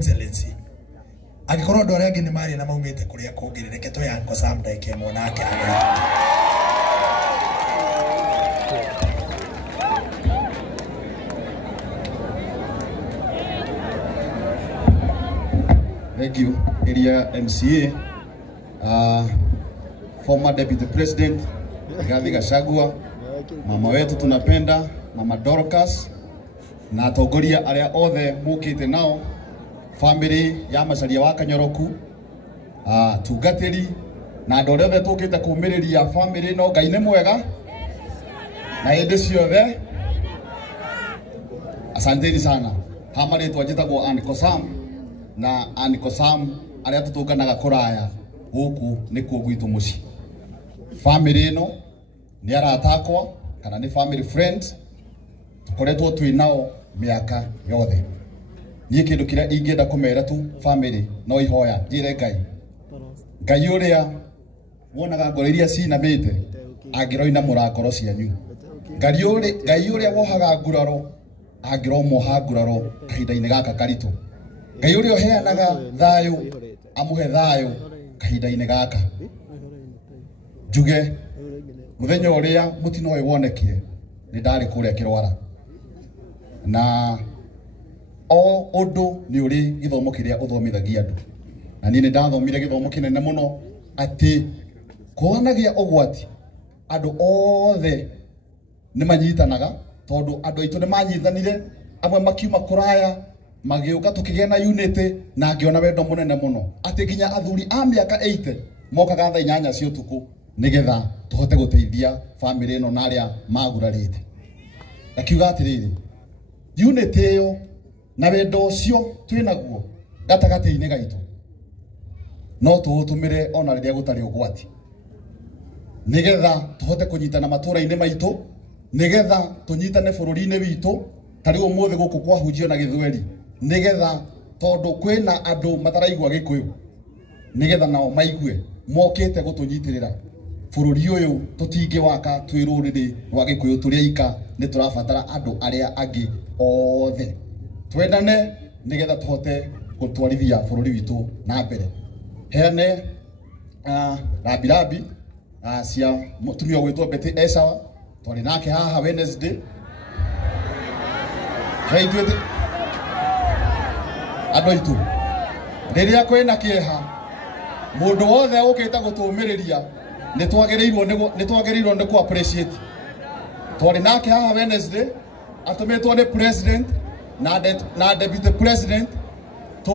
Excellency. Agikorwo ndo aria ngini mari na maumite kuria kungirereke to yanko samda ikemo nake Thank you, area MCA, former Deputy President Rigathi Gachagua, mama wetu tunapenda, Mama Dorcas, na atongoria aria othe mukite nao, family ya Macharia wa Kanyoroku, tungatiri na andu othe tukite kumiriria family no Ngai ni mwega na hinde ciothe. Asanteni sana. Hamari twajitagwo Aniko Sam na Aniko Sam aria tutunganaga kuraya guku nikuo gwitu muci. Family no ni aratakwa kana ni family friends tukoretwo twi nao miaka yothe. Nie kindu kiria ingenda kumera tu family no ihoya njire Ngai uria wonaga ngoro iria cinamite angiroina murakoro cianyu. Ngai uria wohaga nguraro angiromoha nguraro kahinda-ini gaka karitu. Ngai uria uheanaga thayu amuhe thayu kahinda-ini gaka. Njuge muthenya uria mutino uyu wonekire ni ndari kuria Kirwara na o undu ni uri githomo kiria uthomithagia andu na ni ndathomire githomo kinene muno ati kuhanagia ugwati andu othe ni manyitanaga tondu andu aitu ni manyitanire amwe makiuma kuraya magiuka tukigena unity na ngiona wendo munene muno ati ginya athuri a miaka 80 mokaga thaa 8 cia utuku nigetha tuhote guteithia family ino na aria magurarite. Akiuga atiriri unity yo na wendo ucio twinaguo gatagati-ini gaitu no tutumire ona riria gutari ugwati nigetha tuhote kunyitana matura-ini maitu nigetha tunyitane bururi-ini witu tari umuthi guku kwa hujio na githweri nigetha tondu kwina andu mataraigwa Gikuyu nigetha nao maigue mokite gutunyitirira bururi uyu tutingi waka twi ruriri rwa Gikuyu turia ika ni turabatara andu aria angi othe twendane nigetha tuhote gutwarithia bururi witu na mbere. Hene rabi cia mutumia gwitwo Betty Esawa twari nake haha Wednesday haitwete andu aitu riria kwina kieha mundu wothe ukita gutumiriria ni twagirirwo ni ku appreciate. Twari nake haha Wednesday atumitwo ni president na deputy president